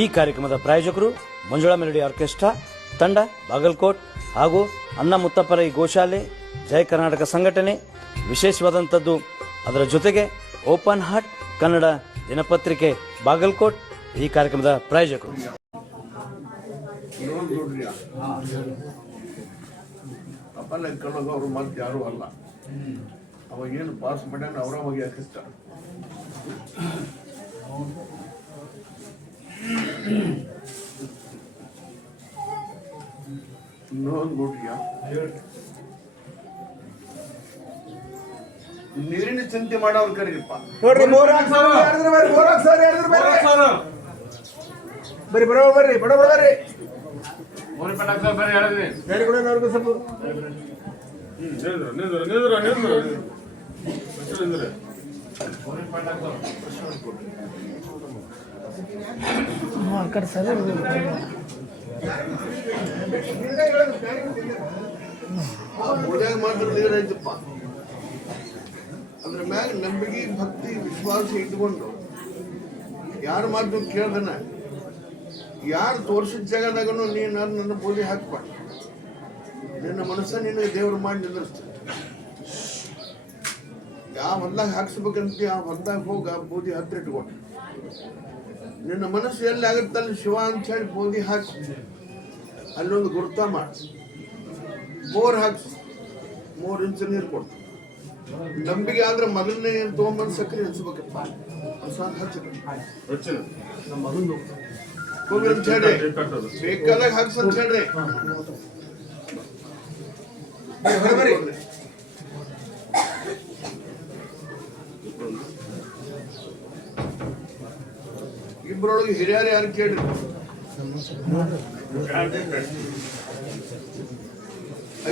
ಈ ಕಾರ್ಯಕ್ರಮದ ಪ್ರಾಯೋಜಕರು ಮಂಜುಳಾ ಮೆಲೋಡಿ ಆರ್ಕೆಸ್ಟ್ರಾ ತಂಡ ಬಾಗಲಕೋಟ್ ಹಾಗೂ ಅನ್ನ ಮುತ್ತಪ್ಪರೈ ಗೋಶಾಲೆ ಜಯ ಕರ್ನಾಟಕ ಸಂಘಟನೆ. ವಿಶೇಷವಾದಂಥದ್ದು ಅದರ ಜೊತೆಗೆ ಓಪನ್ ಹಾರ್ಟ್ ಕನ್ನಡ ದಿನಪತ್ರಿಕೆ ಬಾಗಲಕೋಟ್ ಈ ಕಾರ್ಯಕ್ರಮದ ಪ್ರಾಯೋಜಕರು. ಅವರು ಮತ್ತೆ ಯಾರು ಅಲ್ಲ, ಅವಾಗೇನು ಪಾಸ್ ಮಾಡ್ಯಾನ ಅವರ ಹೋಗಿ ಹಾಕಿಸ್ತಾರ. ಇನ್ನೊಂದು ನೋಡ್ರಿಯ, ನೀರಿನ ಚಿಂತೆ ಮಾಡೋರು ಕರೀರಿಪ್ಪ. ನೋಡ್ರಿ ಬರ್ರಿ ಬರೋಬರ್ರಿ ಬರೋಬರ್ರಿ ಗಾಡಿ ಕೂಡ ಅವ್ರಿಗೂ ಸ್ವಲ್ಪ ಉಳ್ಯಾಗ ಮಾತ್ರ ನೀರು ಐತಪ್ಪ. ಅದ್ರ ಮ್ಯಾಗ ನಂಬಿಕೆ ಭಕ್ತಿ ವಿಶ್ವಾಸ ಇಟ್ಕೊಂಡು ಯಾರ ಮಾತು ಕೇಳ್ದನ, ಯಾರು ತೋರ್ಸಿದ ಜಾಗದಾಗನು ನೀನು ನನ್ನ ಬೋಲಿ ಹಾಕ್ಬಾರ್ದು. ನಿನ್ನ ಮನಸ್ಸ ನಿನಗೆ ದೇವ್ರು ಮಾಡಿ ನಿಂದಿರ್ಸ್ತಾನೆ. ಯಾವ ಹೊಲ್ದಾಗ ಹಾಕ್ಸ್ಬೇಕಂತ ಆ ಹೊಲ್ದಾಗ ಹೋಗಿ ಆ ಬೂದಿ ಹತ್ರ ಇಟ್ಕೊಂಡು ನಿನ್ನ ಮನಸ್ಸು ಎಲ್ಲಿ ಆಗುತ್ತೆ ಅಲ್ಲಿ ಶಿವ ಅಂತ ಹೇಳಿ ಬೂದಿ ಹಾಕಿ ಅಲ್ಲೊಂದು ಗುರುತ ಮಾಡಿ ಬೋರ್ ಹಾಕ್ಸಿ 3 ಇಂಚ್ ನೀರು ಕೊಡ್ತು. ನಂಬಿಕೆ ಆದ್ರೆ ಮೊದಲನೇ ನೀರು ತೊಗೊಂಬಂದು ಸಕ್ಕರೆ ಹಚ್ಬೇಕಪ್ಪ, ಪ್ರಸಾದ ಹಚ್ಚ ಹೋಗಿ ಅಂತ ಹೇಳ್ರಿ, ಬೇಕಾದಾಗ ಹಾಕ್ಸ ಅಂತ ಹೇಳ್ರಿ. ಇಬ್ಬರೊಳಗೆ ಹಿರಿಯರು ಯಾರು ಕೇಳ್ರಿ,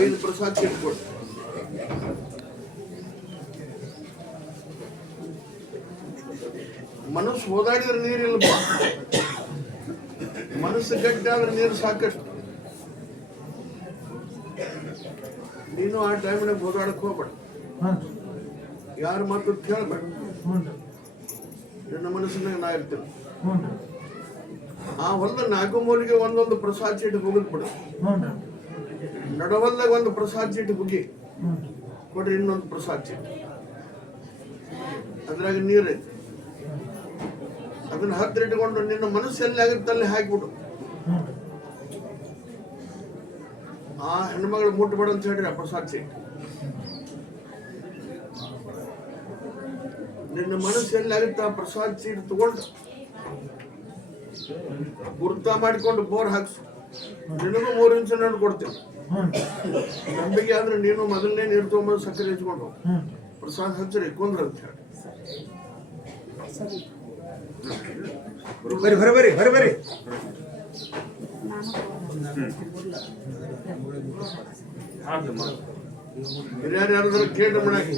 ಐದು ಪ್ರಸಾದ ಕೆಟ್ಕೊಡ್ರಿ. ಮನಸ್ಸು ಹೋದಾಡಿದ್ರೆ ನೀರಿಲ್ಲಪ್ಪ, ಮನಸ್ಸು ಗಟ್ಟಿ ಆದ್ರೆ ನೀರು ಸಾಕಷ್ಟು. ನೀನು ಆ ಟೈಮ್ನಾಗ ಹೋದಾಡಕ್ ಹೋಗ್ಬೇಡ, ಯಾರ ಮಾತು ಕೇಳ್ಬೇಡ. ನನ್ನ ಮನಸ್ಸಿನಾಗ ನಾ ಇರ್ತೇನೆ. ಆ ಹೊಲದ 4 ಮೂಲಿಗೆ ಒಂದೊಂದು ಪ್ರಸಾದ ಚೀಟಿ ಹೋಗದ್ ಬಿಡು. ನಡವಲ್ದಾಗ ಒಂದು ಪ್ರಸಾದ ಚೀಟಿ ಹುಗಿ ಕೊಡ್ರಿ, ಇನ್ನೊಂದು ಪ್ರಸಾದ ಚೀಟಿ ಅದ್ರಾಗ ನೀರೈತಿ. ಅದನ್ನ ಹತ್ರ ಇಟ್ಕೊಂಡು ನಿನ್ನ ಮನಸ್ಸು ಎಲ್ಲಿ ಆಗುತ್ತೆ ಅಲ್ಲಿ ಹಾಕಿಬಿಡು. ಆ ಹೆಣ್ಮಗಳು ಮುಟ್ಬೇಡ ಅಂತ ಹೇಳ್ರಿ ಆ ಪ್ರಸಾದ ಚೀಟಿ. ನಿನ್ನ ಮನಸ್ಸು ಎಲ್ಲಿ ಆಗುತ್ತೆ ಆ ಪ್ರಸಾದ ಚೀಟಿ ತಗೊಂಡು ಗುರ್ತ ಮಾಡಿಕೊಂಡು ಬೋರ್ ಹಾಕ್ಸು. ನಿನಗೂ 3 ಇಂಚ್ ನಾನು ಕೊಡ್ತೇನೆ. ನಂಬಿಕೆ ಆದ್ರೆ ನೀನು ಮೊದಲನೇ ನೀರು ತಗೊಂಬಂದು ಸಕ್ಕರೆ ಹಚ್ಕೊಂಡು ಪ್ರಸಾದ ಹಚ್ಚರಿ ಕೊಂದ್ರ ಅಂತ ಹೇಳಿ. ಬರ್ರಿ ಬರಬರಿ ಬರಬರಿ ಹಿರಿಯರು ಯಾರಾದ್ರೂ ಕೇಳ್ರಿ ಮಾಡಾಕಿ,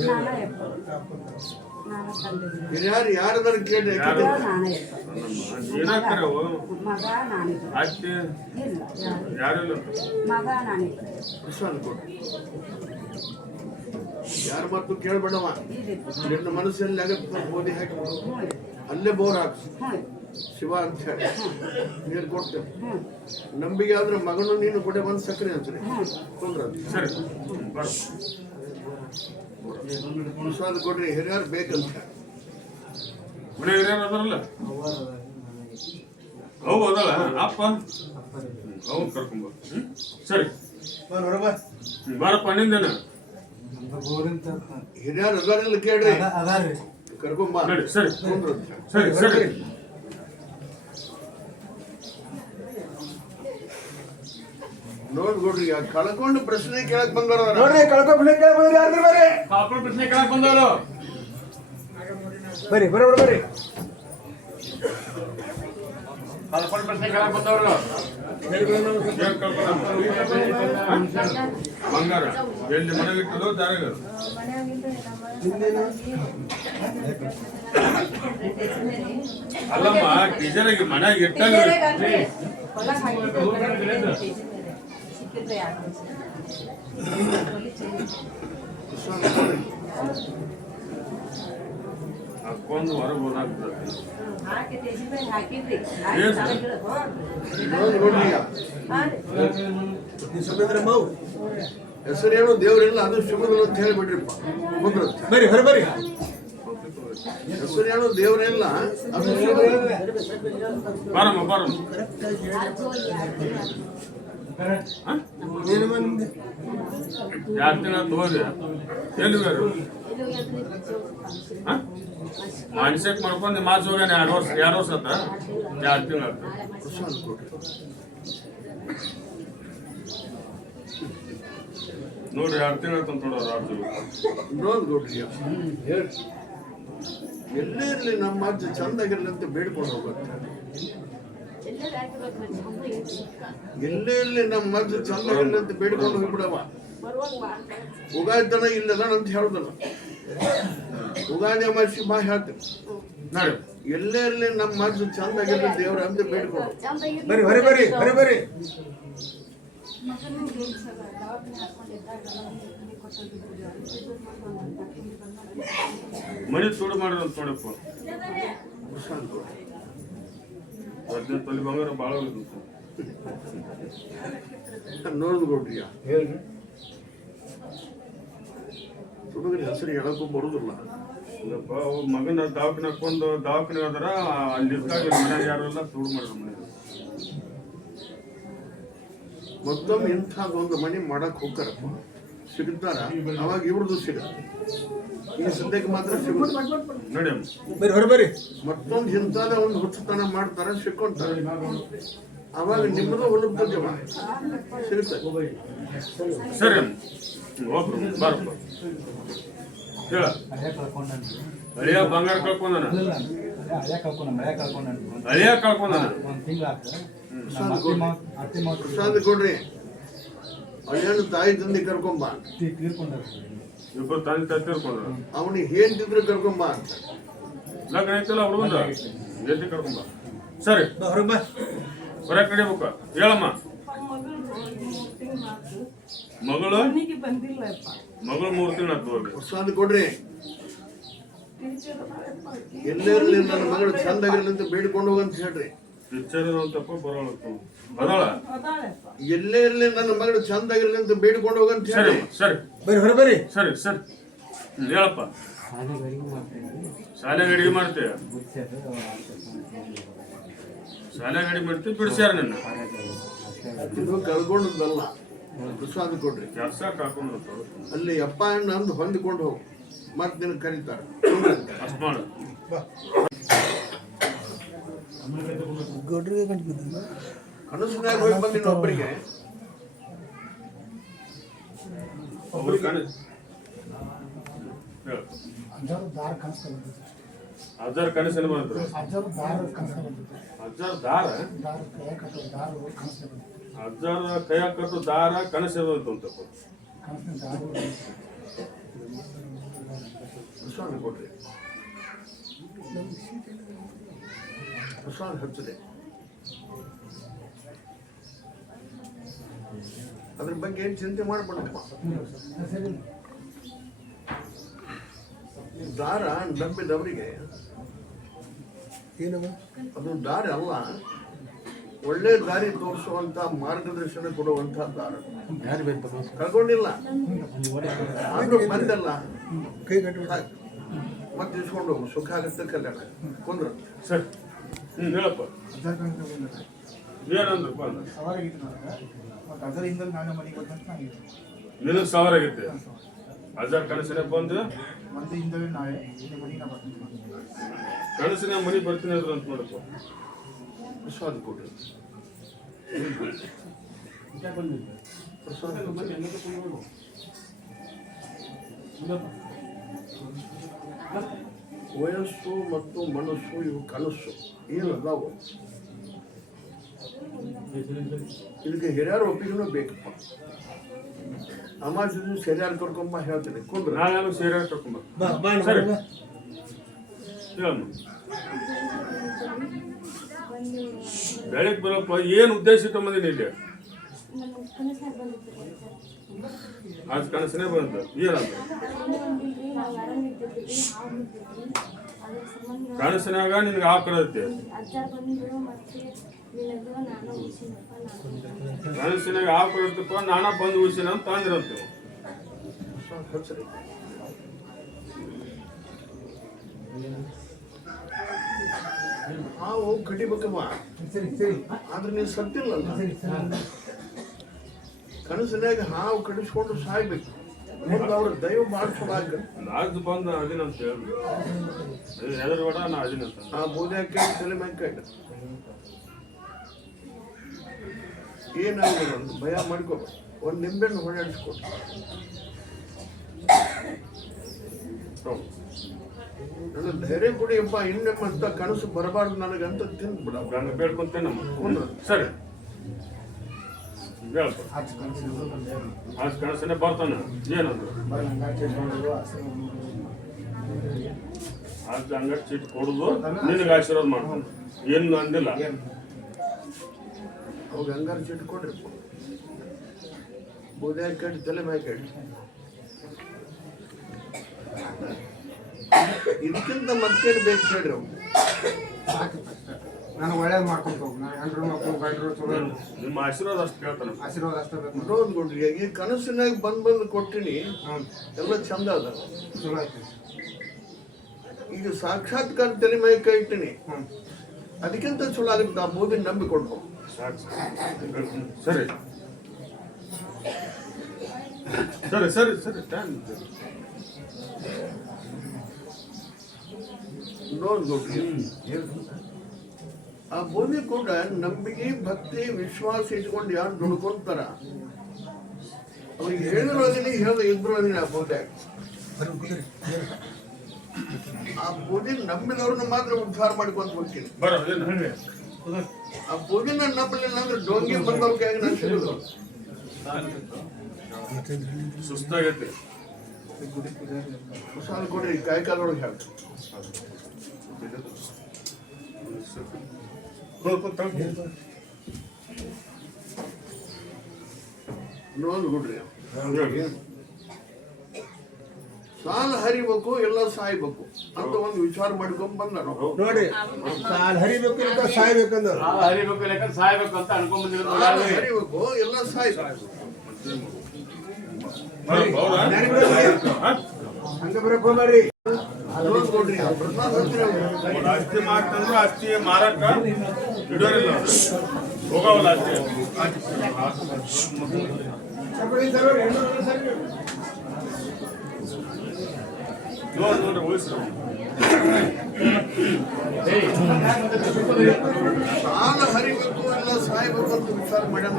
ಹಿರಿಯರು ಯಾರಾದ್ರೂ ಕೇಳ್ರಿ. ಪ್ರಸಾದ ಕೊಡ್ರಿ, ಯಾರ ಮಾತು ಕೇಳ್ಬೇಡವ. ನಿನ್ನ ಮನಸ್ಸಲ್ಲಿ ಆಗತ್ತೆ ಬೋಧಿ ಹಾಕಿ ಅಲ್ಲೇ ಬೋರ್ ಹಾಕ್ಸು, ಶಿವ ಅಂತ ಹೇಳಿ ನೀರು ಕೊಡ್ತೇವೆ. ನಂಬಿಕೆ ಆದ್ರೆ ಮಗನು ನೀನು ಕೊಡೆ ಬಂದು ಸಕ್ಕರೆ ಹಚ್ರಿ ತೊಂದ್ರೆ ಪ್ರಸಾದ ಕೊಡ್ರಿ. ಹಿರಿಯರು ಬೇಕಂತ ಮನೆ ಹಿರಿಯರು ಅದಾರಲ್ಲ, ಅವು ಅದಲ್ಲ ಅಪ್ಪ ಅವು ಕರ್ಕೊಂಬ. ಸರಿ ಬಾರಪ್ಪ ನಿಂದೇನ ಹಿರಿಯರು ಅದಾರೆಲ್ಲ ಕೇಳ್ರಿ, ಕರ್ಕೊಂಬ. ಸರಿ ಸರಿ ಸರಿ. ನೋಡ್ಕೊಡ್ರಿ, ಕಳ್ಕೊಂಡು ಪ್ರಶ್ನೆ ಕೇಳಕ್ ಬಂದವ್ರ ನೋಡ್ರಿ, ಕಳ್ಕೊಂಡು ಪ್ರಶ್ನೆ ಕೇಳಕ್ ಬಂದವರು ಬರ್ರಿ ಬರೋಬರ್ ಬರ್ರಿ. ಕಳ್ಕೊಂಡು ಪ್ರಶ್ನೆ ಕೇಳಕ್ ಬಂದವರು ಬಂಗಾರ ಎಲ್ಲಿ ಮನೆಗಿಟ್ಟದೋ ಜಾಗ ಅಲ್ಲಮ್ಮ, ಟೀಚರ್ ಮನೆಯಾಗ ಇಟ್ಟಾಗ ಹಾಕೊಂಡು ಹೊರಗೆ ಹೋದಾಗ್ತದೆ ಇನ್ನೊಂದು ನೋಡ್ರಿ ಈಗ ನೀವು ಸಮಂದ್ರ ಮಾವು ಹೆಸರೇನು ದೇವರಿಲ್ಲ ಅದು ಶುಭದಲ್ಲ ಅಂತ ಹೇಳಿಬಿಡ್ರಿಪ್ಪ ಕುಂದ್ರ ಬರ್ರಿ ಹೊರ ಬರ್ರಿ ಹೆಸರೇನು ದೇವರಿಲ್ಲ ಅದು ಶುಭ ಬಾರಮ್ಮ ಬಾರಮ್ಮ ಏನಮ್ಮ ನಿಮ್ದು 2 ತಿಂಗಳ ತಗೋರಿ ಎಲ್ಲಿ ಬೇರು ಮನುಷ್ಯಕ್ ಮಾಡ್ಕೊಂಡು ಮಾಸ್ ಹೋಗ್ಯಾನ 2 ವರ್ಷ ಆತ 2 ತಿಂಗಳ ಆತ ಪ್ರಸಾದ ಕೊಡ್ರಿ ನೋಡ್ರಿ 2 ತಿಂಗಳ ತಂತೋಡ ರಾತ್ರಿ ಇನ್ನೊಂದು ನೋಡ್ರಿ ಎಲ್ಲೇ ಇರಲಿ ನಮ್ಮ ಅಜ್ಜ ಚಂದಾಗಿರ್ಲಿ ಅಂತ ಬೇಡ್ಕೊಂಡು ಹೋಗುತ್ತೆ ಎಲ್ಲೇ ಇರಲಿ ನಮ್ಮ ಅಜ್ಜ ಚಂದಾಗಿರ್ಲಿ ಅಂತ ಬೇಡ್ಕೊಂಡು ಹೋಗ್ಬಿಡವ ಉಗಾದಿತನ ಇಲ್ಲದ ಅಂತ ಹೇಳುದಲ್ಲ ಉಗಾದಿ ಅಮಾವಾಸ್ಯೆ ಬಾ ಹೇಳ್ತೀನಿ ನೋಡಿ ಎಲ್ಲೇ ಇರಲಿ ನಮ್ಮ ಅಜ್ಜ ಚಂದಾಗಿರ್ಲಿ ದೇವ್ರ ಅಂತ ಬೇಡ್ಕೊಂಡು ಬರ್ರಿ ಹೊರ ಬರ್ರಿ ಹೊರ ಬರ್ರಿ ಮನೆ ತೋಡು ಮಾಡಿದ್ರು ಅಂತ ನೋಡಪ್ಪ ಪ್ರಸಾದ ಕೊಡ್ರಿ 18 ತೊಲಿ ಬಂಗಾರ ಭಾಳ ನೋಡಿದ್ ಕೊಡ್ರಿ ಹೇಳ್ರಿ ಹುಡುಗರ ಹೆಸರು ಹೇಳಕ್ಕೂ ಬರುದಿಲ್ಲ ಇಲ್ಲಪ್ಪ ಮಗನ ದವಾಖಾನೆ ಹಾಕೊಂಡು ದವಾಖಾನೆ ಹೋದ್ರ ಅಲ್ಲಿ ಇದ್ದಾಗ ಮನೆಯಾಗ ಯಾರೆಲ್ಲ ತೋಡು ಮಾಡಿದ್ರು ಮನೆ ಮತ್ತೊಮ್ಮೆ ಇಂಥದ್ದೊಂದು ಮನೆ ಮಾಡಕ್ ಹೋಗ್ತಾರಪ್ಪ ಸಿಗ್ತಾರ ಅವಾಗ ಇವ್ರದ್ದು ಸಿಗುತ್ತೆ ಈ ಸದ್ಯಕ್ಕೆ ಮಾತ್ರ ಸಿಗುತ್ತೆ ನೋಡಿ ಬರ್ರಿ ಹೊರ ಬರ್ರಿ ಮತ್ತೊಂದು ಇಂಥದ ಒಂದು ಹುಚ್ಚುತನ ಮಾಡ್ತಾರ ಸಿಕ್ಕೊಂತಾರೆ ಅವಾಗ ನಿಮ್ಮದು ಹೊಲಬ್ತದೇವ ಸಿಗುತ್ತೆ ಸರಿ ಒಬ್ರು ಬಾರಪ್ಪ ಹೇಳ ಹಳಿಯ ಬಂಗಾರ ಕಳ್ಕೊಂಡನ ಹಳಿಯ ಕಳ್ಕೊಂಡನ ಪ್ರಸಾದ ಕೊಡ್ರಿ ಅಯ್ಯನ ತಾಯಿ ತಂದೆ ಕರ್ಕೊಂಬ ಇಬ್ಬರು ತಂದೆ ತಾಯಿ ತೀರ್ಕೊಂಡ್ರು ಅವನಿಗೆ ಹೇಳ್ತಿದ್ರೆ ಕರ್ಕೊಂಬ ಅಂತ ಲಗ್ನ ಐತಲ್ಲ ಹುಡುಗಂದ ಎತ್ತಿ ಕರ್ಕೊಂಬ ಸರಿ ಹೊರ ಬಾ ಹೊರಗೆ ಕಡಿಬೇಕು ಹೇಳಮ್ಮ ಮಗಳು ಮಗಳು 3 ತಿಂಗಳು ಆತು ಹೋಗಿ ಪ್ರಸಾದ ಕೊಡ್ರಿ ಎಲ್ಲೇ ಇರಲಿ ನನ್ನ ಮಗಳು ಚಂದಾಗಿರ್ಲಿ ಅಂತ ಬೇಡ್ಕೊಂಡು ಹೋಗಂತ ಹೇಳ್ರಿ ಪಿಕ್ಚರ್ ಅಂತಪ್ಪ ಬರೋಳತ್ತು ಬದಳ ಎಲ್ಲೇ ಇರಲಿ ನನ್ನ ಮಗಳು ಚಂದಾಗಿರ್ಲಿ ಅಂತ ಬೇಡ್ಕೊಂಡು ಹೋಗಂತ ಸರಿ ಹೇಳಿ ಸರಿ ಬರ್ರಿ ಹೊರ ಬರ್ರಿ ಸರಿ ಸರಿ ಹೇಳಪ್ಪ ಶಾಲೆಗೆ ಅಡಿಗೆ ಮಾಡ್ತೀಯ ಶಾಲೆಗೆ ಅಡಿಗೆ ಮಾಡ್ತೀವಿ ಬಿಡಿಸ್ಯಾರ ನಿನ್ನ ಇದು ಕಳ್ಕೊಂಡದ್ದಲ್ಲ ಪ್ರಸಾದ ಕೊಡ್ರಿ ಕೆಲಸ ಕಾಕೊಂಡು ಅಲ್ಲಿ ಅಪ್ಪ ಅಣ್ಣ ಅಂದು ಹೊಂದಿಕೊಂಡು ಹೋಗು ಮತ್ತೆ ನಿನಗೆ ಕರೀತಾರೆ ಅಷ್ಟು ಮಾಡು ಕನಸಿನಾಗ ಹೋಗಿ ಬಂದಿನ ಒಬ್ಬರಿಗೆ ಒಬ್ರು ಕಾಣಿ ಹೇಳು ಅಜ್ಜಾರ್ ಕನಸಲ್ಲಿ ಬಂದ್ರು ಅಜ್ಜಾರ್ ದಾರ ಅಜ್ಜಾರ ಕೈಯಾಗ ಕಟ್ಟು ದಾರ ಕನಸು ಅಂತಪ್ಪ ಪ್ರಸಾದ ಕೊಡ್ರಿ ಪ್ರಸಾದ ಹಚ್ಚದೆ ಅದ್ರ ಬಗ್ಗೆ ಏನು ಚಿಂತೆ ಮಾಡ್ಬೇಡಪ್ಪ ದಾರ ನಂಬಿದವರಿಗೆ ಏನಮ್ಮ ಅದು ದಾರಿ ಅಲ್ಲ ಒಳ್ಳೆ ದಾರಿ ತೋರಿಸುವಂತ ಮಾರ್ಗದರ್ಶನ ಕೊಡುವಂತ ದಾರ ಯಾರು ಬೇಕು ಕಳ್ಕೊಂಡಿಲ್ಲ ಆದ್ರೂ ಬಂದಲ್ಲ ಕೈ ಕಟ್ಟಿ ಮತ್ತೆ ಇಸ್ಕೊಂಡು ಹೋಗು ಸುಖ ಆಗುತ್ತೆ ಕಲ್ಯಾಣ ಕುಂದ್ರ ಸರಿ ಹೇಳಪ್ಪ ಏನಂದ್ರಪ್ಪ ನಿನಗೆ ಸಾವಿರ ಆಗೈತೆ ಅಜ್ಜಾರ್ ಕನಸಿನ ಬಂದು ಕನಸಿನ ಮನೆ ಬರ್ತೀನಿ ಅದ್ರ ಅಂತ ನೋಡಪ್ಪ ಪ್ರಸಾದ ಕೊಡ್ರಿ ಪ್ರಸಾದ ವಯಸ್ಸು ಮತ್ತು ಮನಸ್ಸು ಇವು ಕನಸು ಏನದಾವು ಇದಕ್ಕೆ ಹಿರಿಯರ ಒಪ್ಪಿಗೆನೂ ಬೇಕಪ್ಪ ಅಮಾಜಿದು ಸರಿಯಾಗಿ ಕರ್ಕೊಂಬ ಹೇಳ್ತೀನಿ ಕುಂದ್ರ ನಾಳೆ ಸೇರಿ ಕರ್ಕೊಂಬ ಬಾ ಬಾ ಸರಿ ಬಾ ಹೇಳಮ್ಮ ಬೆಳಗ್ಗೆ ಬರಪ್ಪ ಏನು ಉದ್ದೇಶ ಇಟ್ಕೊಂಬಂದಿನಿ ಇಲ್ಲಿ आज ಕನಸನೇ ಬಂತು ಏನಂತ ಕನಸಿನಾಗ ನಿನ್ಗೆ ಹಾಕಿರುತ್ತೆ ಕನಸಿನಾಗ ಹಾಕಿರುತ್ತಪ್ಪ ನಾನ ಬಂದು ಉಳಿಸಿನ ಅಂತ ಅಂದಿರಂತೆ ಹಾವು ಕಡಿಬೇಕಮ್ಮ ಆದ್ರೆ ನೀನು ಸತ್ತಿಲ್ಲಲ್ಲ ಕನಸಿನಾಗ ಹಾವು ಕಡಿಸ್ಕೊಂಡು ಸಾಯ್ಬೇಕು ಮುಂದೆ ಅವ್ರ ದೈವ ಮಾಡಿಸ್ಕೊಳಾಕ ನಾಜ್ ಬಂದ ಅದಿನಂತ ಹೇಳಿದ್ರು ಹೆದರ್ಬೇಡ ನಾ ಅದಿನಂತ ಆ ಬೂದ್ಯಾಕೆ ತಲೆ ಮ್ಯಾಕ ಏನಾಗಲ್ಲ ಒಂದು ಭಯ ಮಾಡ್ಕೊ ಒಂದು ನಿಂಬೆಹಣ್ಣು ಹೊಡೆಯಾಡಿಸ್ಕೊಡು ನನ್ನ ಧೈರ್ಯ ಕೊಡಿಯಪ್ಪ ಇನ್ನೆಮ್ಮಂತ ಕನಸು ಬರಬಾರ್ದು ನನಗಂತ ತಿಂದ್ಬಿಡ ಗಂಗ ಬೇಡ್ಕೊಂತೇನೆ ಸರಿ ಆಜ್ ಕನಸನೇ ಬರ್ತಾನೆ ಏನಂದ್ರು ಆಜ್ ಅಂಗಡಿ ಚೀಟ್ ಕೊಡುದು ನಿನಗೆ ಆಶೀರ್ವಾದ ಮಾಡ್ತಾನೆ ಏನು ಅಂದಿಲ್ಲ ಅವಾಗ ಹಂಗಾರ ಚೀಟ್ ಕೊಡ್ರಿ ಬೂದ್ಯಾಕೆ ತಲೆ ಮ್ಯಾಕ ಇದಕ್ಕಿಂತ ಮತ್ತೇನು ಬೇಕು ಹೇಳ್ರಿ ಅವ್ರು ನಾನು ಒಳ್ಳೇದು ಮಾಡ್ಕೊಂತ ಹೋಗಿ ನಾನು ಗಂಡ್ರು ಮಕ್ಕಳು ಗಂಡ್ರು ಚಲೋ ನಿಮ್ಮ ಆಶೀರ್ವಾದ ಅಷ್ಟು ಕೇಳ್ತಾನೆ ಆಶೀರ್ವಾದ ಅಷ್ಟೇ ಬೇಕು ನೋಡ್ ನೋಡ್ರಿ ಈ ಕನಸಿನಾಗ ಬಂದು ಕೊಟ್ಟಿನಿ ಎಲ್ಲ ಚಂದ ಅದ ಚಲೋ ಆಯ್ತು ಈಗ ಸಾಕ್ಷಾತ್ಕಾರ ತಲೆ ಮೈ ಕೈ ಇಟ್ಟಿನಿ ಅದಕ್ಕಿಂತ ಚಲೋ ಆಗುತ್ತೆ ಆ ಬೋಧಿನ ನಂಬಿಕೊಂಡು ಸರಿ ಸರಿ ಸರಿ ಸರಿ ಟೈಮ್ ನೋಡ್ರಿ ಆ ಬೋಧಿ ಕೂಡ ನಂಬಿಕೆ ಭಕ್ತಿ ವಿಶ್ವಾಸ ಇಟ್ಕೊಂಡು ಯಾರು ದುಡ್ಕೊಂತಾರ ಅವ್ರಿಗೆ ಹೇಳಿರೋದಿನಿ ಹೇಳೋದು ಇದ್ರು ಅದೀನಿ ಆ ಬೋಧೆ ಆ ಬೋಧಿ ನಂಬಿದವ್ರನ್ನ ಮಾತ್ರ ಉದ್ಧಾರ ಮಾಡ್ಕೊಂತ ಹೋಗ್ತೀನಿ ಬರ ಆ ಬೋಧಿನ ನಂಬಲಿಲ್ಲ ಅಂದ್ರೆ ಡೋಂಗಿ ಬಂದವ್ರ ಕೈಯಾಗ ನಾನು ಸಿಗೋದು ಸುಸ್ತಾಗೈತಿ ಸಾಲ ಕೊಡ್ರಿ ಕಾಯಿ ಕಾಲೊಳಗೆ ಹೇಳ್ರಿ ನೋಡ್ಬಿಡ್ರಿ ಸಾಲ ಹರಿಬೇಕು ಎಲ್ಲ ಸಾಯ್ಬೇಕು ಅಂತ ಒಂದು ವಿಚಾರ ಮಾಡ್ಕೊಂಡ್ ಬಂದ ನೋಡಿ ಸಾಲ ಹರಿಬೇಕು ಇಲ್ಲ ಸಾಯ್ಬೇಕಂದ್ರೆ ಸಾಯ್ಬೇಕು ಅಂತ ಅನ್ಕೊಂಡ್ಬಂದಿರೋ ಸಾಲ ಹರಿಬೇಕು ಎಲ್ಲ ಸಾಯ್ಬೇಕು ಹಂಗ ಬರಕ್ ಹೋಗ್ಬೇಡ್ರಿ ನೋಡ್ರಿ ಪ್ರಸಾದ್ ಹತ್ತಿರ ಆಸ್ತಿ ಮಾಡ್ತಂದ್ರೆ ಆಸ್ತಿ ಮಾರಕ್ಕ ಇಡೋರಿಲ್ಲ ಹೋಗವಲ್ಲ ಆಸ್ತಿ ನೋಡ್ರಿ ಉಳಿಸ್ರು ಸಾಲ ಹರಿಬೇಕು ಎಲ್ಲ ಸಾಯ್ಬೇಕು ಅಂತ ವಿಚಾರ ಮಾಡ್ಯಾನ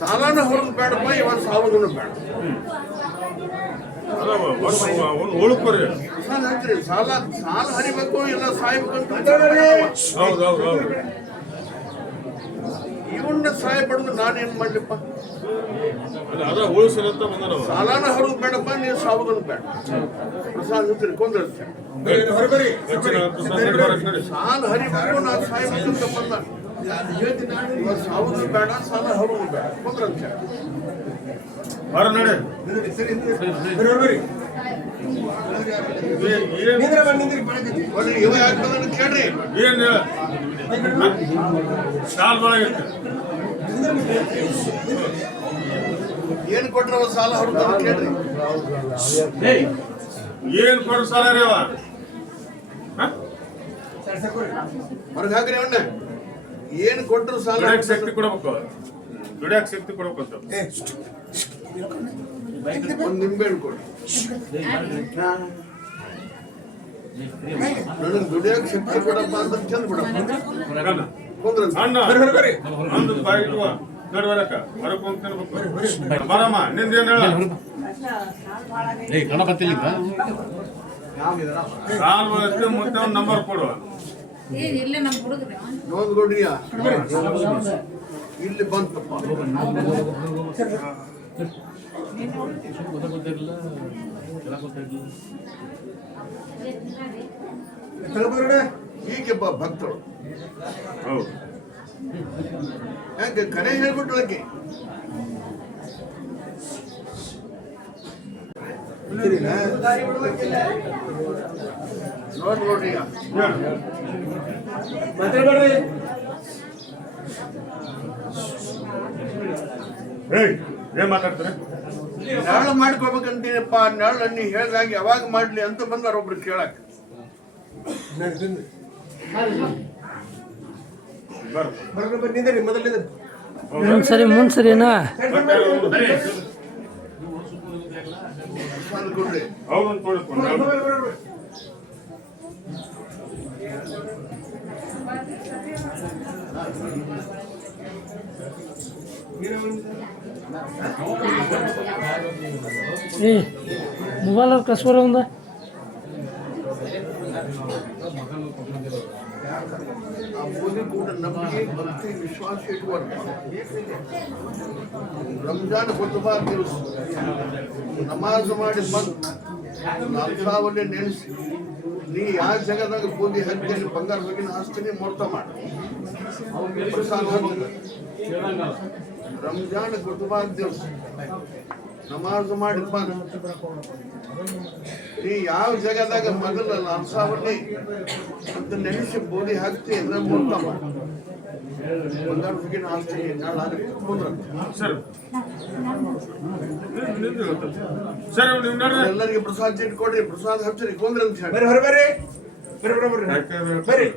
ಸಾಲನ ಹೊರದು ಬೇಡಪ್ಪ ಇವಾಗ ಸಾವನು ಬೇಡ ಉಳ್ಕೊರಿ ಪ್ರಸಾದ್ ಹಚ್ಚಿರಿ ಸಾಲ ಸಾಲ ಹರಿಬೇಕು ಎಲ್ಲ ಸಾಯ್ಬೇಕು ಅಂತ ಹೌದೌದು ಇವನ್ನ ಸಹಾಯ ಪಡೆದು ನಾನೇನ್ ಮಾಡ್ಲಿಪ್ಪ ಅದ ಉಳಿಸ್ರಂತ ಬಂದನವ ಸಾಲಾನ ಹರಿದು ಬೇಡಪ್ಪ ನೀವು ಸಾವನು ಬೇಡ ಪ್ರಸಾದ್ ಹಚ್ಚಿರಿ ಕೊಂದಿರ್ತೆ ಹೊರಬರಿ ಸಾಲ ಹರಿಬೇಕು ನಾನು ಸಾಯ್ಬೇಕು ಅಂತ ಬಂದ ಇವಾಗ ಸಾವನು ಬೇಡ ಸಾಲ ಹರಿದು ಬೇಡ ಕೊಂದ್ರಂತೆ ಬರ ನಡೆ ಹೊರಬರಿ ನೋಡ್ರಿ ಇವ ಯಾಕೆ ಬಂದ ಕೇಳ್ರಿ ಏನ್ ಹೇಳ ಸಾಲ್ ಒಳಗೈತೆ ಏನ್ ಕೊಟ್ರವ ಸಾಲ ಹರಿದು ಕೇಳ್ರಿ ಏನ್ ಕೊಡ ಸಾಲ ರೀ ಅವ ಹೊರಗೆ ಹಾಕ್ರಿ ಅವನ್ನ ಏನ್ ಕೊಟ್ರು ಸಾಲ ದುಡಿಯಕ್ ಶಕ್ತಿ ಕೊಡ್ಬೇಕು ದುಡಿಯಕ್ ಶಕ್ತಿ ಕೊಡ್ಬೇಕಂತ ಒಂದ್ ನಿಂಬೆಹಣ್ಣು ಕೊಡಿ ನನಗೆ ದುಡಿಯಕ್ ಶಕ್ತಿ ಕೊಡಪ್ಪ ಅಂತ ಚಂದ ಬಿಡಪ್ಪ ಕೊಂದ್ರಂತೆ ಅಣ್ಣ ಅಂದು ಬಾಯಿ ಇಡುವ ನಡ್ವರಕ ಹೊರಗೆ ಹೋಗ್ತಿರ್ಬೇಕು ಬರಮ್ಮ ನಿಂದೇನ್ ಹೇಳ ಸಾಲ್ ಬಳಸಿ ಮತ್ತೆ ಒಂದು ನಂಬರ್ ಕೊಡುವ ನೋಡ್ಕೊಡ್ರಿಯ ಇಲ್ಲಿ ಬಂತಪ್ಪ ಹೀಗೆಪ್ಪ ಭಕ್ತರು ಹೌದು ಯಾಕೆ ಕರೆ ಹೇಳ್ಬಿಟ್ಳಕ್ಕೆ ಸರಿನಾ? ನೋಡ್ರಿ ಈಗ ಏನ್ ಮಾತಾಡ್ತಾರೆ? ನೆರಳು ಮಾಡ್ಕೋಬೇಕಂತೀನಪ್ಪ, ನೆರಳು ನೀ ಹೇಳ್ದಾಗ ಯಾವಾಗ ಮಾಡ್ಲಿ ಅಂತ ಬಂದಾರ ಒಬ್ರು ಕೇಳಕ್. ನಿಂದ್ರಿ ಮೊದಲಿಂದ ಮುನ್ಸರಿನಾ ಅಂದ್ಕೊಂಡ್ರಿ ಹೌದಂತ ಏ ಮೊಬೈಲ್ ಕಸ್ಬರ ఉందా ಆ ಮೋದಿ ಕೂಡ ನಂಬಿಕೆ ಭಕ್ತಿ ವಿಶ್ವಾಸ ಇಟ್ಕೊಂಡು ರಂಜಾನ್ ಖುತ್ಬಾ ದಿವಸ ನಮಾಜ್ ಮಾಡಿ ಬಂದು ಅಲ್ಲಾಹವನ್ನೇ ನೆನೆಸಿ ನೀ ಯಾವ ಜಾಗದಾಗ ಬೂದಿ ಹತ್ತಿ ಬಂಗಾರ ಬಗ್ಗಿನ ಆಸ್ತಿನಿ ಮುಹೂರ್ತ ಮಾಡಿ ಪ್ರಸಾದ ಹೋಗ್ತದೆ. ರಂಜಾನ್ ಖುತ್ಬಾ ದಿವಸ ನಮಾಜ್ ಮಾಡಿ ಬಂದು ನೀ ಯಾವ ಜಾಗದಾಗ ಮೊದಲ ಅಲ್ಲಾಹವನ್ನೇ ಅಂತ ನೆನೆಸಿ ಬೂದಿ ಹಾಕ್ತಿ ಅಂದ್ರೆ ಮುಹೂರ್ತ ಮಾಡಿ ಬಂಗಾರ ಬಗ್ಗಿನ ಆಸ್ತಿನಿ ನಾಳೆ ಕುಂದ್ರ ಎಲ್ಲರಿಗೆ ಪ್ರಸಾದ ಚೀಟ್ ಕೊಡ್ರಿ, ಪ್ರಸಾದ ಹಚ್ಚಿರಿ, ಕೊಂದ್ರಿ ಅಂತ ಹೇಳಿ. ಬರ್ರಿ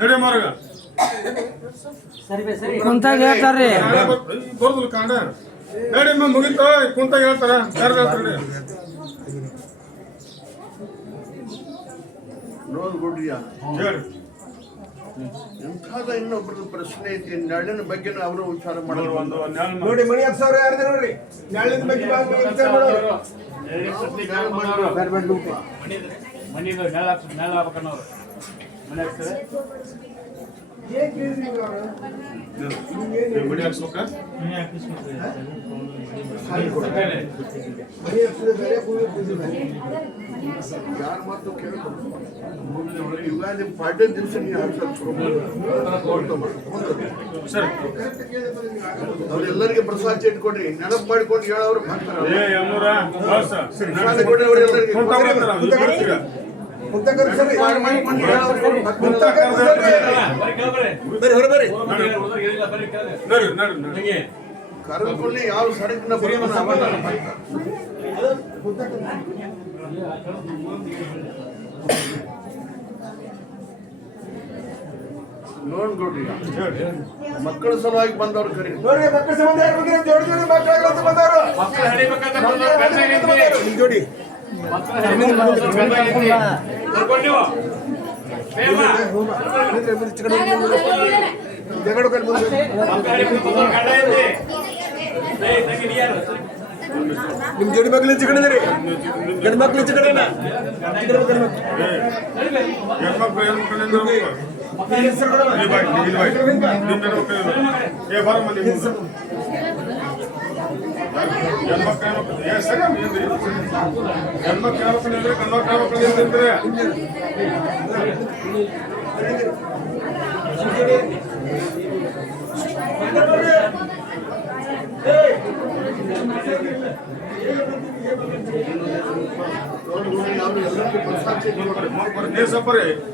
ನಡಿ ಮಾರ್ಗ ಕುಂತಾಗ ಹೇಳ್ತಾರ್ರಿ ಬರೋದಿಲ್ಲ ಕಾಂಡ ನಡಿ ಮುಗಿತ ಕುಂತಾಗ ಹೇಳ್ತಾರ ಯಾರು ಹೇಳ್ತಾರೆ? ನೋಡ್ಬಿಡ್ರಿಯ ಹೇಳಿ. ಎಂಥದ ಇನ್ನೊಬ್ರದ್ದು ಪ್ರಶ್ನೆ ಐತಿ, ನೆರಳಿನ ಬಗ್ಗೆ ಅವರು ವಿಚಾರ ಮಾಡೋರು. ಒಂದು ನ್ಯಾಯ ನೋಡಿ ಮಣಿ 10,000 ಯಾರ್ದು ನೋಡ್ರಿ ನಾಳಿನ ಬಗ್ಗೆ ವಿಚಾರ ಮಾಡೋರು. ಮನೆಗೆ ನೆಲ ಹಾಕ್ಬೇಕನ್ನೋರು ಮನೆ ಹಾಕ್ತಾರೆ. ಮಡಿ ಹಾಕ್ಸ್ಬೇಕ? ಯಾರ ಮಾತು ಕೇಳ್ಕೊಂಡು ಯುಗಾದಿ ಪಾಡ್ಯ ದಿವಸ ನೀವು ಸರಿ ಅವ್ರೆಲ್ಲರಿಗೆ ಪ್ರಸಾದ ಚೀಟ್ ಕೊಡ್ರಿ, ನೆನಪು ಮಾಡಿಕೊಂಡು ಹೇಳೋರು ಮಾಡ್ತಾರೆ. ಏ ಯಮೂರ ಬಸ್ ಪ್ರಸಾದ ಕೊಡ್ರಿ ಅವ್ರೆಲ್ಲರಿಗೆ. ಕರೆದುಕೊಳ್ಳಿ ಯಾವ ಸರಕಿನ ನೋಡ್ಕೊಡ್ರಿ. ಮಕ್ಕಳ ಸಲುವಾಗಿ ಬಂದವ್ರು ಕರಿ ನೋಡ್ರಿ ಮಕ್ಕಳ ಸಂಬಂಧ ಯಾರು ಬಂದಿರೋ ಜೋಡಿ ಜೋಡಿ ಮಕ್ಕಳು ಅಂತ ಬಂದವರು ಜೋಡಿ ಜಗಳ ನಿಮ್ ಜೋಡಿ ಮಕ್ಳು ಹೆಚ್ಚು ಕಡೆ ಗಂಡು ಮಕ್ಳು ಹೆಚ್ಚು ಕಡೆ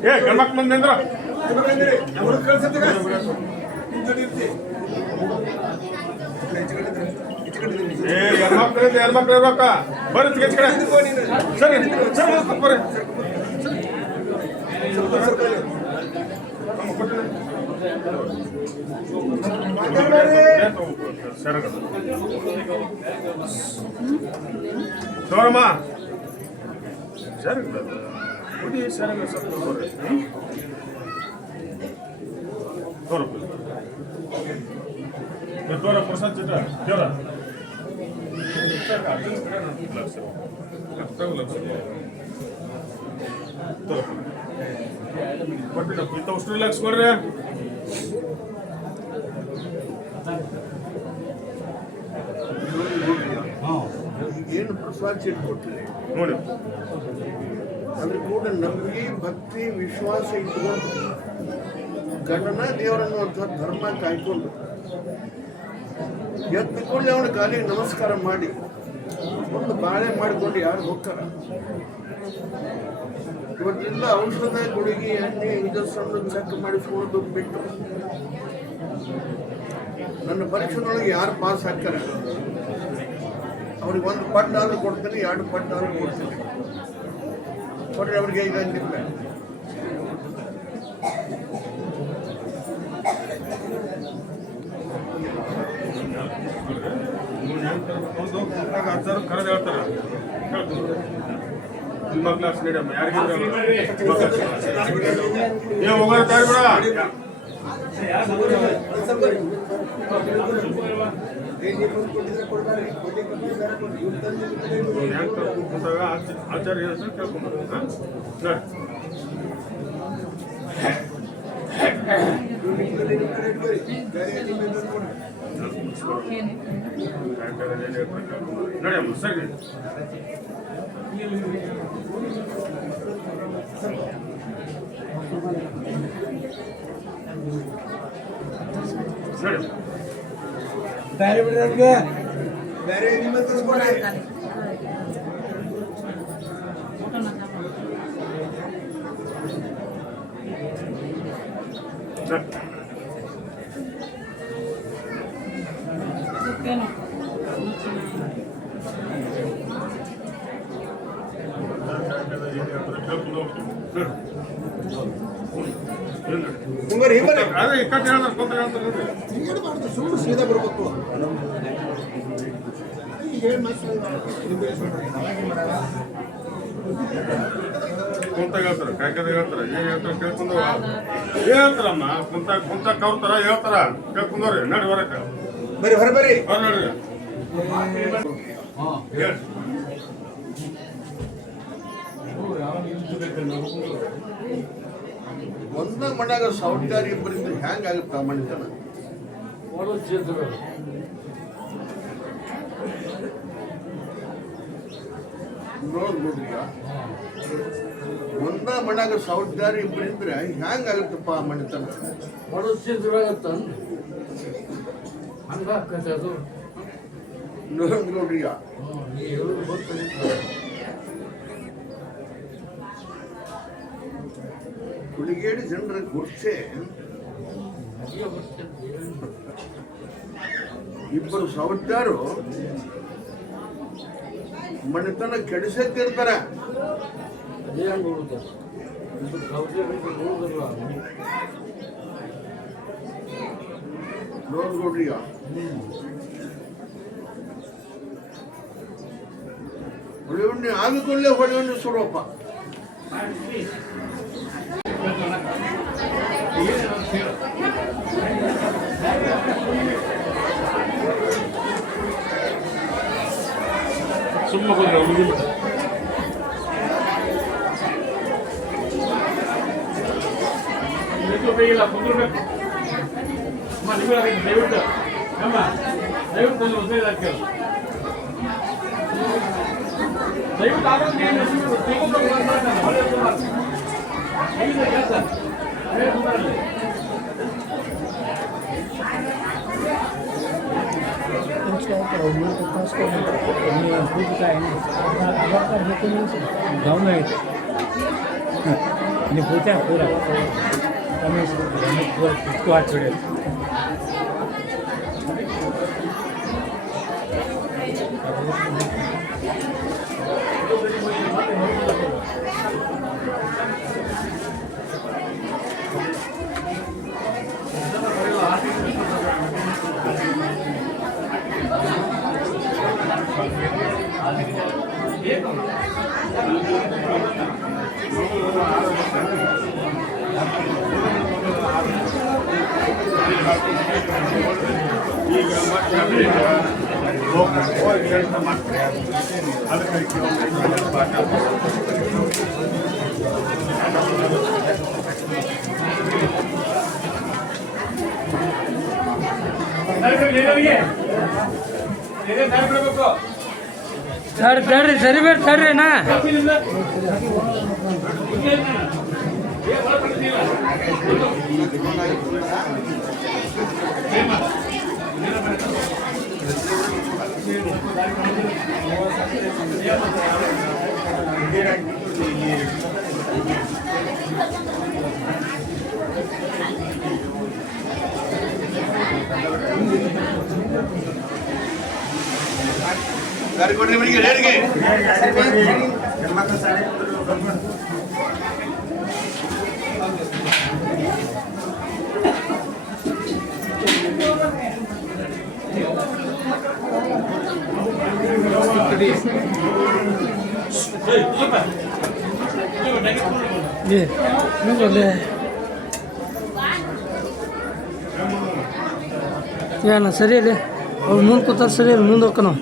ಏ ಗಂಡ್ಮಕ್ ಮಂದಿ ಅಂದ್ರ ಏ ಹೆಣ್ಮಕ್ಳು ಇರ್ಬೇಕ ಬರ್ರಿ ಚಿಕ್ಕ ಕಡೆ ಸರಿ ಸರಿ ಬರ್ರಿ ನೋಡಮ್ಮ ಸರಿ ಕುಡಿ ಸರಿ ಸ್ವಲ್ಪ ತೋರ ಪ್ರಸಾದ್ ಚಿತ್ರ ಕೇಳ ಕೊಟ್ಟಿದ್ದಪ್ಪ ಇಂಥ ಅಷ್ಟು ರಿಲ್ಯಾಕ್ಸ್ ಮಾಡ್ರಿ ಏನು ಪ್ರಸಾದ ಚೀಟ್ ಕೊಟ್ಟಿರಿ ನೋಡಿ ಅದ್ರ ಕೂಡ ನಂಬಿಕೆ ಭಕ್ತಿ ವಿಶ್ವಾಸ ಇಟ್ಕೊಂಡು ಗಂಡನ ದೇವರನ್ನುವಂಥ ಧರ್ಮ ಕಾಯ್ಕೊಂಡು ಎದ್ದುಕೊಳ್ಳಿ ಅವನ ಕಾಲಿಗೆ ನಮಸ್ಕಾರ ಮಾಡಿ ಒಂದು ಬಾಳೆ ಮಾಡಿಕೊಂಡು ಯಾರು ಹೋಗ್ತಾರ? ಇವತ್ತಿಂದ ಔಷಧ ಗುಳಿಗೆ ಎಣ್ಣೆ ಇಂಜೆಕ್ಷನ್ ಚೆಕ್ ಮಾಡಿಸ್ಕೊಂಡು ಬಿಟ್ಟು ನನ್ನ ಪರೀಕ್ಷೆನೊಳಗೆ ಯಾರು ಪಾಸ್ ಹಾಕ್ತಾರ ಅವ್ರಿಗೆ ಒಂದು ಪಟ್ಟು ಆದ್ರೂ ಕೊಡ್ತೀನಿ, 2 ಪಟ್ಟು ಆದ್ರೂ ಕೊಡ್ತೀನಿ. ಕೊಟ್ಟರೆ ಅವ್ರಿಗೆ 5 ರೂಪಾಯಿ. ಕರೆದು ಹೇಳ್ತಾರೆ ನಿಮ್ಮ ಕ್ಲಾಸ್ ನೀಡಮ್ಮ ಯಾರಿಗಿದ್ರೆ ಹೋಗೋದು ತಾಯಿ ಬಿಡ ಆಚಾರ್ಯ ಹೇಳ್ತಾರೆ ಕೇಳ್ಕೊಂಡು ನಡೆಯಮ್ಮ ಸರಿ ಬೇರೆ ಬಿಡ್ರಿ ಬೇರೆ ನಿಮ್ಮ ತೋರಿಸ್ಕೊಡ್ರಿ. ಸುಮ್ಮನೆ ಸೀದಾ ಬರ್ಬೇಕು. ಕುಂತಾಗ ಹೇಳ್ತಾರೆ, ಕಾಯ್ಕದ ಹೇಳ್ತಾರೆ, ಏನ್ ಹೇಳ್ತಾರೆ ಕೇಳ್ಕೊಂಡು ಹೇಳ್ತಾರಮ್ಮ. ಕುಂತಾಗ ಕವ್ತಾರ ಹೇಳ್ತಾರ ಕೇಳ್ಕೊಂಡವ್ರಿ. ನಡಿ ಹೊರಕ ಬರ್ರಿ ಹೊರ ಬರ್ರಿ. ನೋಡ್ರಿ ಒಂದ ಮನ್ಯಾಗ ಸೌಟ್ಯಾರ ಇಬ್ಬರಿಂದ ಹ್ಯಾಂಗ ಆಗುತ್ತೆ ಮನುಷ್ಯನ? ನೋಡ್ರಿ, ಒಂದ ಮನ್ಯಾಗ ಸೌಟ್ಯಾರ ಇಬ್ಬರಿದ್ರೆ ಹ್ಯಾಂಗ ಆಗುತ್ತಪ್ಪ ಮನುಷ್ಯನ? ನೋಡ್ರಿ, ಹುಡುಗೇಡಿ ಜನರ ಗುರ್ಸೆ ಇಬ್ಬರು ಸೌಟ್ಯಾರು ಮನೆತನ ಕೆಡಿಸಕ್ಕಿರ್ತಾರ. ನೋಡ್ರಿ, ಹೊಳೆಯುಣ್ಣೆ ಆಗಿಕೊಳ್ಳೆ ಹೊಳೆಯುಣ್ಣೆ ಸುಡಪ್ಪ. ಸುಮ್ಮನೆ ಹೋದ್ರೆ ಮುಗಿಲ್ಲ. ಬೇಕಿಲ್ಲ ಕುಂದ್ರಬೇಕು. ದಯವಿಟ್ಟು ನಮ್ಮ ದಯವಿಟ್ಟು ದಯವಿಟ್ಟು गाँव में पूछा पूरा रमेश पूरा उसको हाथ छोड़े. ತಡ್ರಿ ಸರಿ ಬೇಡ ತಡ್ರಿ ನಾ ಗಾಡಿ ಕೊಡ್ರಿ ಇವರಿಗೆ ಯಾರಿಗೆ ಏನ ಸರಿ ಇಲ್ಲಿ ಅವ್ರು ಮುಂದೆ ಕೂತಾರ ಸರಿ ಇಲ್ಲಿ ಮುಂದೆ ಹೋಗ್ಕ ನಾವು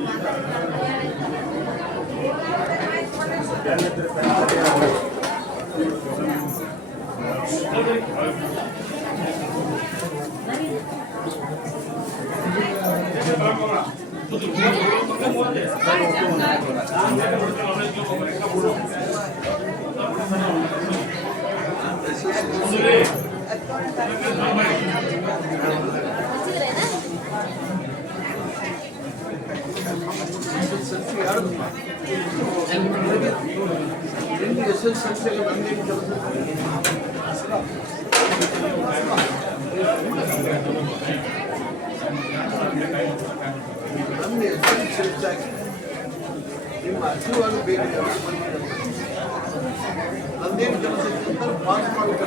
ನಿಮ್ಮ ಹಸಿರುವಾಗ ಬೇಕು ನಂದೇನು ಕೆಲಸ ಇತ್ತು ಪಾಸ್ ಮಾಡಬೇಕು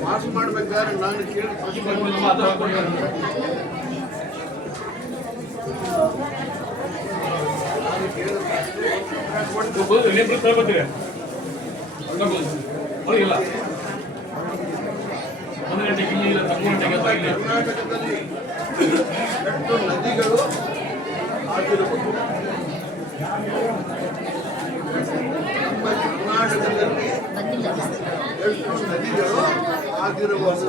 ಪಾಸ್ ಮಾಡ್ಬೇಕಾದ್ರೆ ನಾನು ಕೇಳಿ ಕರ್ನಾಟಕದಲ್ಲಿ ಎಷ್ಟು ನದಿಗಳು ಆಗಿರಬಹುದು ನಮ್ಮ ಕರ್ನಾಟಕದಲ್ಲಿ ಎಷ್ಟು ನದಿಗಳು ಆಗಿರಬಹುದು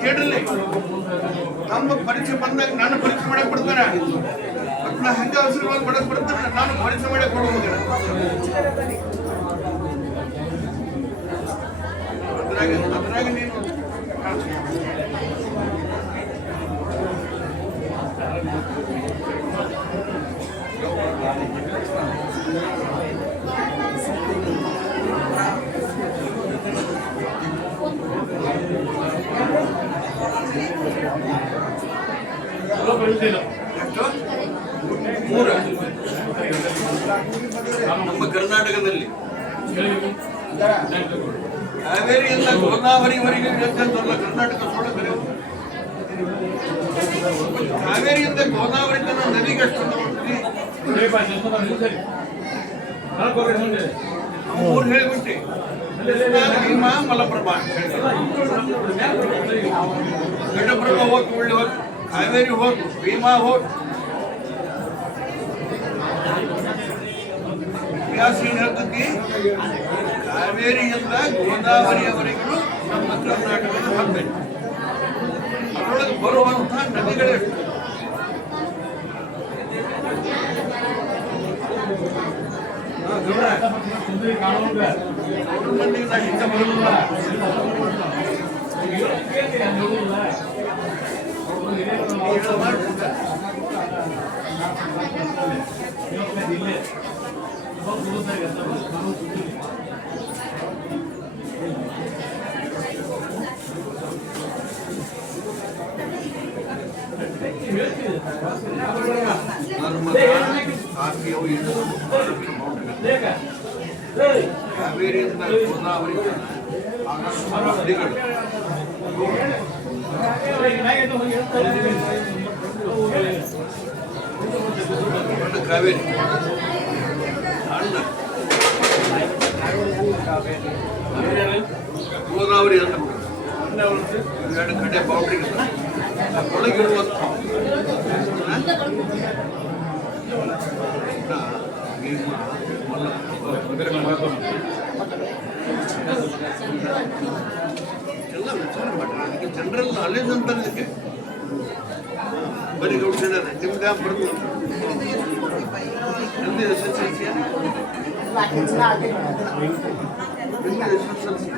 ಕೇಳಲಿ ನಮ್ಮ ಪರೀಕ್ಷೆ ಬಂದಾಗ ನಾನು ಪರೀಕ್ಷೆ ಮಾಡಕ್ ಬಿಡ್ತಾನೆ ಮತ್ತೆ ನಾ ಹೆಂಗ ಅವಸರವಾಗಿ ಮಾಡಕ್ ಬಿಡ್ತಾನೆ ನಾನು ಪರೀಕ್ಷೆ ಮಾಡಕ್ ಕೊಡುವಾಗ ಅದ್ರಾಗ ನೀನು ನಮ್ಮ ಕರ್ನಾಟಕದಲ್ಲಿ ಹಾವೇರಿಯಿಂದ ಗೋದಾವರಿವರೆಗೆ ಕರ್ನಾಟಕ ಸೊಳಗರೆ ಹಾವೇರಿಯಿಂದ ಗೋದಾವರಿ ತನ್ನ ನದಿಗೆ ಎಷ್ಟು ಮೂರು ಹೇಳಿಬಿಟ್ಟೆ ಭೀಮಾ ಮಲಪ್ರಭಾ ಘಟಪ್ರಭಾ ಹೋಗಿ ಒಳ್ಳೆ ಹೋಗಿ ಹಾವೇರಿ ಹೋಗಿ ಭೀಮಾ ಹೋಗಿ ಇತಿಹಾಸ ಏನು ಹೇಳ್ತತಿ ಹಾವೇರಿಯಿಂದ ಗೋದಾವರಿಯವರೆಗೂ ನಮ್ಮ ಕರ್ನಾಟಕದ ಹಬ್ಬೆ ಅದರೊಳಗೆ ಬರುವಂತಹ ನದಿಗಳೆಷ್ಟು ಮಂದಿಗೆ ನಾ ಹಿಂದೆ ಬರೋದಿಲ್ಲ ಹಾವೇರಿಯಿಂದ ಗೋದಾವರಿ ನದಿಗಳು ಕಾವೇರಿ ಗೋದಾವರಿ ಅಂತ ಎರಡು ಕಡೆ ಬೌಂಡ್ರಿ ಒಳಗಿರುವಂತ ಎಲ್ಲ ವಿಚಾರ ಮಾಡಿ ಅದಕ್ಕೆ ಜನರಲ್ ನಾಲೆಜ್ ಅಂತ ಇದಕ್ಕೆ ಬರೀ ಗೌಡ ಜನರೇ ನಿಮ್ದು ಯಾವ ಬರ್ತದೆ ನಿಮ್ದು ಎಸ್ ಎಸ್ ಎಲ್ ಸಿ ನಿಮ್ದು ಎಸ್ ಎಸ್ ಎಲ್ ಸಿ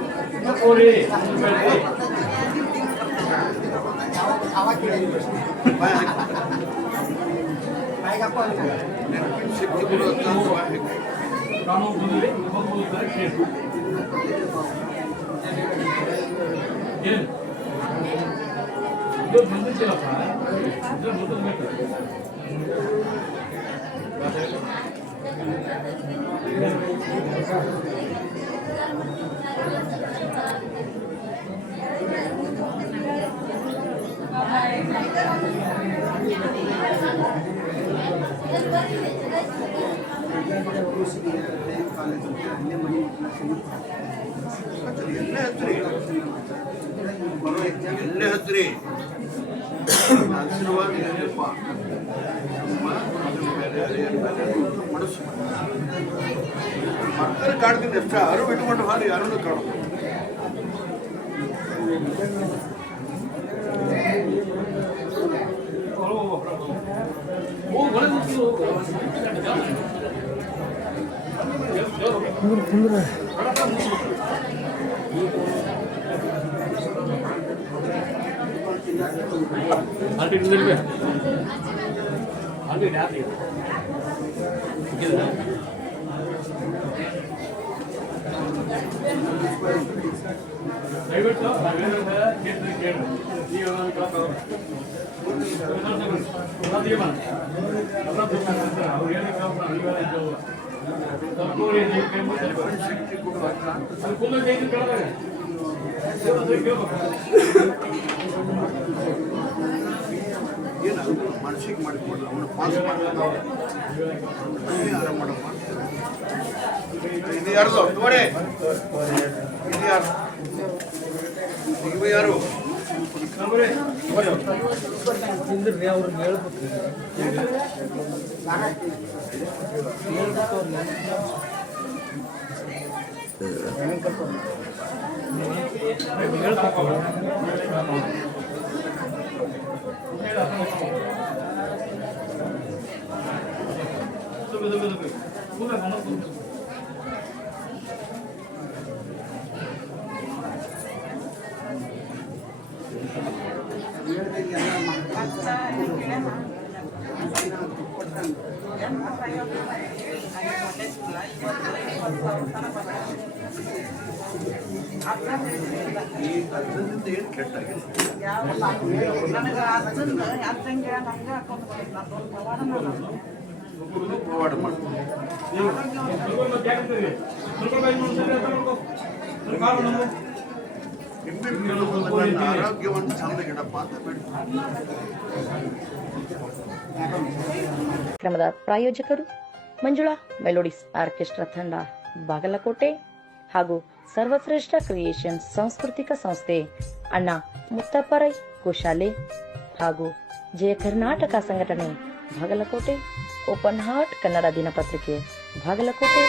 ಶಕ್ತಿ ಬರುವಂತ ಕಾನೂನು ಬಂದಿದೆ ಹೋಗ್ತಾರೆ ಕೇಳಿ ಏನು ಇದು ಬಂದಿದ್ದೀರಪ್ಪ ಇದು ಮುಗಿದ್ಬೇಕು ಎಲ್ಲೇ ಹತ್ರಿ ಆಶೀರ್ವಾದ ಏನಪ್ಪ ಮನಸ್ಸು ಮಕ್ಕಳು ಕಾಡ್ತೀನಿ ಅಷ್ಟ ಯಾರು ಬಿಟ್ಕೊಂಡು ಹಾರಿ ಯಾರನ್ನು ಕಾಣೋದು ಅಲ್ಲಿ ನಿಲ್ಬೇಕು ಅಲ್ಲಿ ಯಾರು ದಯವಿಟ್ಟು ಕೇಳ್ರಿ ಕೇಳ್ರಿ ಈಗ ನಾನು ಕೇಳ್ತಾರೆ ಅವ್ರು ಹೇಳಿ ಶಕ್ತಿ ಕೊಡುವ ಏನಾಗುತ್ತೆ ಮನಸ್ಸಿಗೆ ಮಾಡಿಕೊಂಡು ಅವನು ಪಾಸ್ ಮಾಡ್ಕೊಂಡು ಆರಾಮ ಮಾಡಪ್ಪ ಇದು ಯಾರ್ದು ನೋಡಿ ಇದು ಯಾರು ಇವ ಯಾರು ತಿಂದ್ರಿ ಅವ್ರಿಗೆ ಹೇಳ್ಬೇಕು ಈ ಅರ್ಜುನದಿಂದ ಏನು ಕೆಟ್ಟಾಗಿಲ್ಲ ಪವಾಡ ಮಾಡ್ತೀನಿ ಆರೋಗ್ಯವನ್ನು ಚಂದಗಿಡಪ್ಪ ಅಂತ ಬಿಡ್ತೀನಿ. ಕಾರ್ಯಕ್ರಮದ ಪ್ರಾಯೋಜಕರು ಮಂಜುಳಾ ಮೆಲೋಡಿಸ್ ಆರ್ಕೆಸ್ಟ್ರಾ ತಂಡ ಬಾಗಲಕೋಟೆ ಹಾಗೂ ಸರ್ವಶ್ರೇಷ್ಠ ಕ್ರಿಯೇಷನ್ಸ್ ಸಾಂಸ್ಕೃತಿಕ ಸಂಸ್ಥೆ ಅಣ್ಣ ಮುತ್ತಪ್ಪರೈ ಗೋಶಾಲೆ ಹಾಗೂ ಜಯ ಕರ್ನಾಟಕ ಸಂಘಟನೆ ಬಾಗಲಕೋಟೆ, ಓಪನ್ ಹಾರ್ಟ್ ಕನ್ನಡ ದಿನಪತ್ರಿಕೆ ಬಾಗಲಕೋಟೆ.